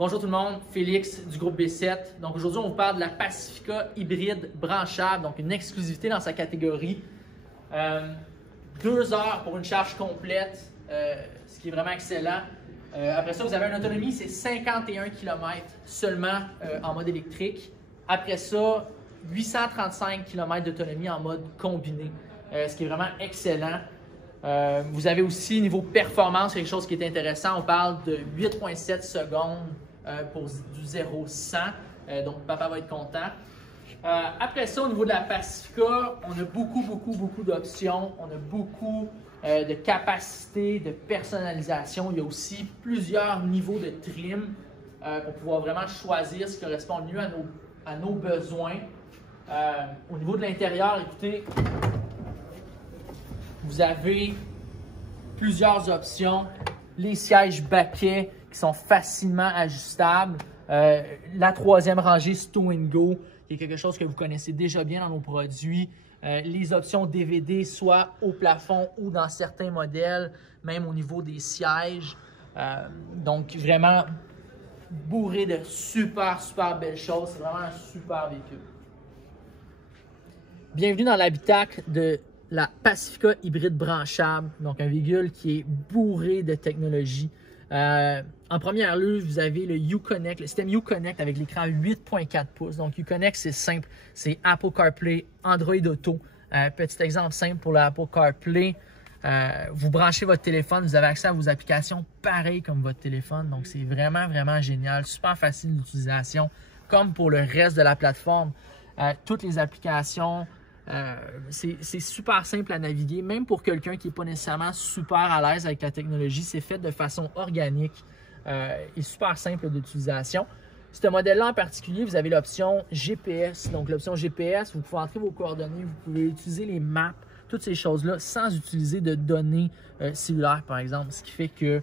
Bonjour tout le monde, Félix du groupe B7. Donc aujourd'hui, on vous parle de la Pacifica hybride branchable, donc une exclusivité dans sa catégorie. 2 heures pour une charge complète, ce qui est vraiment excellent. Après ça, vous avez une autonomie, c'est 51 km seulement en mode électrique. Après ça, 835 km d'autonomie en mode combiné, ce qui est vraiment excellent. Vous avez aussi, niveau performance, quelque chose qui est intéressant. On parle de 8,7 secondes pour du 0-100. Donc, papa va être content. Après ça, au niveau de la Pacifica, on a beaucoup d'options. On a beaucoup de capacité, de personnalisation. Il y a aussi plusieurs niveaux de trim pour pouvoir vraiment choisir ce qui correspond mieux à nos besoins. Au niveau de l'intérieur, écoutez, vous avez plusieurs options. Les sièges baquets qui sont facilement ajustables. La 3e rangée Stow & Go, qui est quelque chose que vous connaissez déjà bien dans nos produits. Les options DVD, soit au plafond ou dans certains modèles, même au niveau des sièges. Donc, vraiment bourré de super belles choses. C'est vraiment un super véhicule. Bienvenue dans l'habitacle de la Pacifica hybride branchable, donc un véhicule qui est bourré de technologie. En première lieu, vous avez le Uconnect, le système Uconnect avec l'écran 8.4 pouces. Donc Uconnect, c'est simple, c'est Apple CarPlay, Android Auto. Petit exemple simple pour le Apple CarPlay, vous branchez votre téléphone, vous avez accès à vos applications pareil comme votre téléphone. Donc c'est vraiment génial, super facile d'utilisation, comme pour le reste de la plateforme. Toutes les applications, c'est super simple à naviguer, même pour quelqu'un qui n'est pas nécessairement super à l'aise avec la technologie. C'est fait de façon organique et super simple d'utilisation. Ce modèle-là en particulier, vous avez l'option GPS. Donc l'option GPS, vous pouvez entrer vos coordonnées, vous pouvez utiliser les maps, toutes ces choses-là sans utiliser de données cellulaires par exemple, ce qui fait que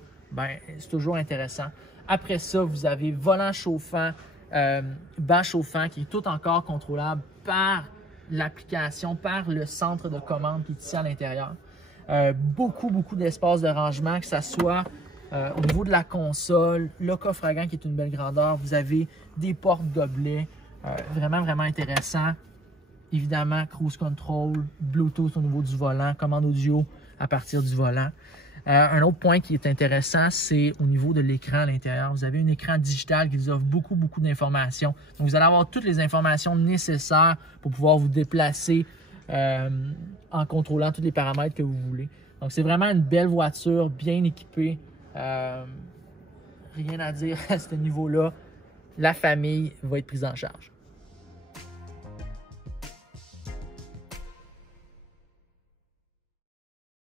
c'est toujours intéressant. Après ça, vous avez volant chauffant, banc chauffant qui est tout encore contrôlable par l'application, par le centre de commande qui est ici à l'intérieur. Beaucoup d'espace de rangement, que ce soit au niveau de la console, le coffre-à-gants qui est une belle grandeur. Vous avez des portes gobelets, vraiment intéressant. Évidemment, cruise control, Bluetooth au niveau du volant, commande audio à partir du volant. Un autre point qui est intéressant, c'est au niveau de l'écran à l'intérieur. Vous avez un écran digital qui vous offre beaucoup d'informations. Donc, vous allez avoir toutes les informations nécessaires pour pouvoir vous déplacer en contrôlant tous les paramètres que vous voulez. Donc, c'est vraiment une belle voiture, bien équipée. Rien à dire à ce niveau-là. La famille va être prise en charge.